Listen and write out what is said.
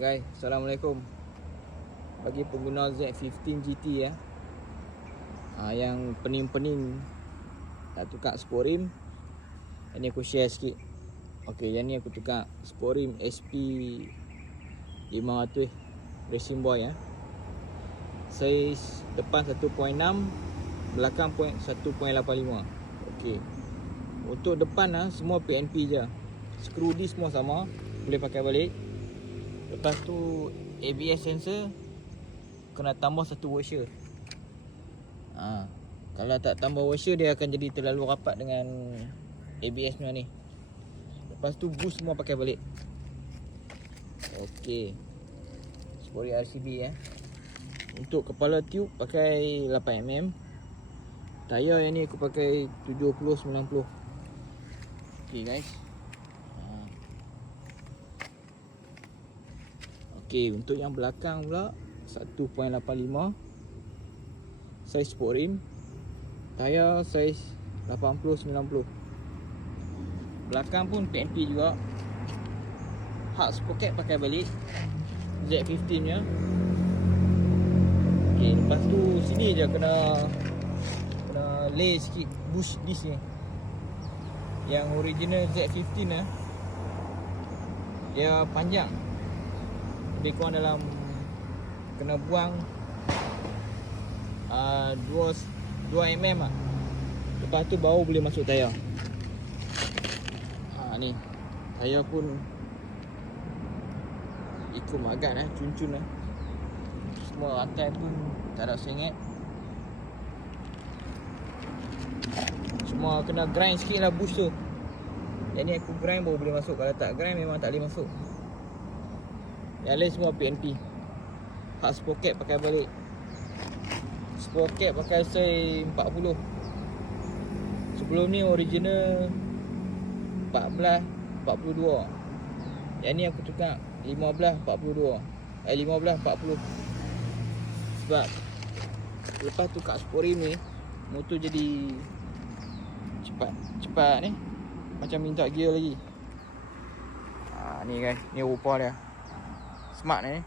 guys, Assalamualaikum. Bagi pengguna Z15 GT ya, yang pening-pening tak tukar sporim, ini aku share sikit. Okey, yang ni aku tukar sporim SP 500 Racing Boy ya. Saiz depan 1.6, belakang 1.85. Okey. Untuk depan semua PNP je. Skru D semua sama, boleh pakai balik. Lepas tu ABS sensor kena tambah satu washer. Kalau tak tambah washer dia akan jadi terlalu rapat dengan ABS nya ni. Lepas tu boost semua pakai balik. Okey. Spori RCB ya. Untuk kepala tube pakai 8mm. Tayar yang ni aku pakai 70-90. Okey guys. Okey, untuk yang belakang pula 1.85 saiz sporim. Tayar saiz 80-90. Belakang pun PNP juga. Hard sprocket pakai balik Z15 nya. Okey, lepas tu sini je kena lay sikit bush disc ni. Yang original Z15 dia panjang. Lebih kurang dalam kena buang 2mm lah. Lepas tu baru boleh masuk tayar. Ni tayar pun ikut magat cun-cun semua rantai pun tak ada sengit. Semua kena grind sikit lah bush tu. Yang ni aku grind baru boleh masuk. Kalau tak grind memang tak boleh masuk. Yang lain semua PNP. Hard sprocket pakai balik. Sprocket pakai saiz 40. Sebelum ni original 14-42. Yang ni aku tukar 15-42. 15-40. Sebab lepas tukar sporim ni, motor jadi cepat ni. Macam minta gear lagi. Ni guys, ni rupa dia. Smart ni.